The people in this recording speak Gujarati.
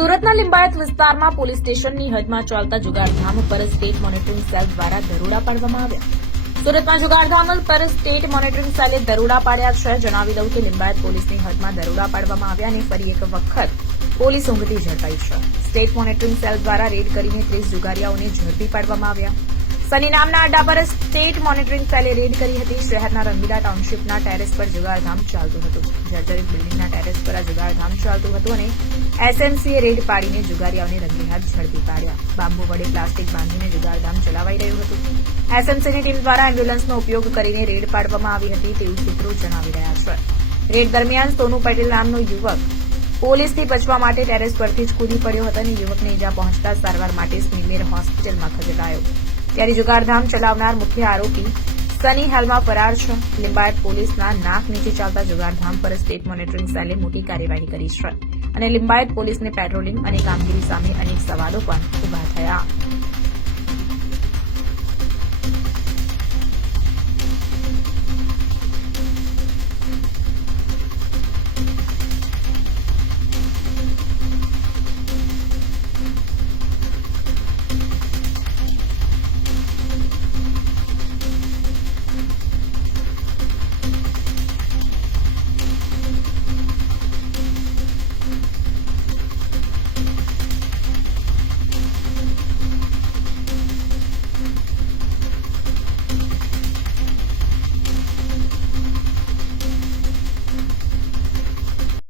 સુરતના લિંબાયત વિસ્તારમાં પોલીસ સ્ટેશનની હદમાં ચાલતા જુગારધામ પર સ્ટેટ મોનિટરિંગ સેલ દ્વારા દરોડા પાડવામાં આવ્યા. સુરતમાં જુગારધામ પર સ્ટેટ મોનિટરિંગ સેલે દરોડા પાડ્યા છે. જણાવી દઉં કે લિંબાયત પોલીસની હદમાં દરોડા પાડવામાં આવ્યા અને ફરી એક વખત પોલીસ ઊંઘતી ઝડપાઈ છે. સ્ટેટ મોનિટરિંગ સેલ દ્વારા રેડ કરીને ત્રીસ જુગારીયાઓને ઝડપી પાડવામાં આવ્યા. સની નામના અડ્ડા પર સ્ટેટ મોનિટરિંગ સેલે રેડ કરી હતી. શહેરના રંગીલા ટાઉનશીપના ટેરેસ પર જુગારધામ ચાલતું હતું. જર્જરિત બિલ્ડિંગના ટેરેસ પર આ જુગારધામ ચાલતું હતું અને એસએમસીએ રેડ પાડીને જુગારીયાઓને રંગે હાથ ઝડપી પાડ્યા. બાંબુ વડે પ્લાસ્ટિક બાંધીને જુગારધામ ચલાવાઈ રહ્યું હતું. એસએમસીની ટીમ દ્વારા એમ્બ્યુલન્સનો ઉપયોગ કરીને રેડ પાડવામાં આવી હતી તેવું સૂત્રો જણાવી રહ્યા છે. રેડ દરમિયાન સોનુ પટેલ નામનો યુવક પોલીસથી બચવા માટે ટેરેસ પરથી જ કૂદી પડ્યો હતો અને યુવકને ઇજા પહોંચતા સારવાર માટે સ્મીમેર હોસ્પિટલમાં ખસેડાયો. ત્યારે જુગારધામ ચલાવનાર મુખ્ય આરોપી સની હાલમાં ફરાર છે. લિંબાયત પોલીસના નાક નીચે ચાલતા જુગારધામ પર સ્ટેટ મોનિટરિંગ સેલે મોટી કાર્યવાહી કરી છે. અને લિંબાયત પોલીસને પેટ્રોલિંગ અને કામગીરી સામે અનેક સવાલો પણ ઊભા થયા.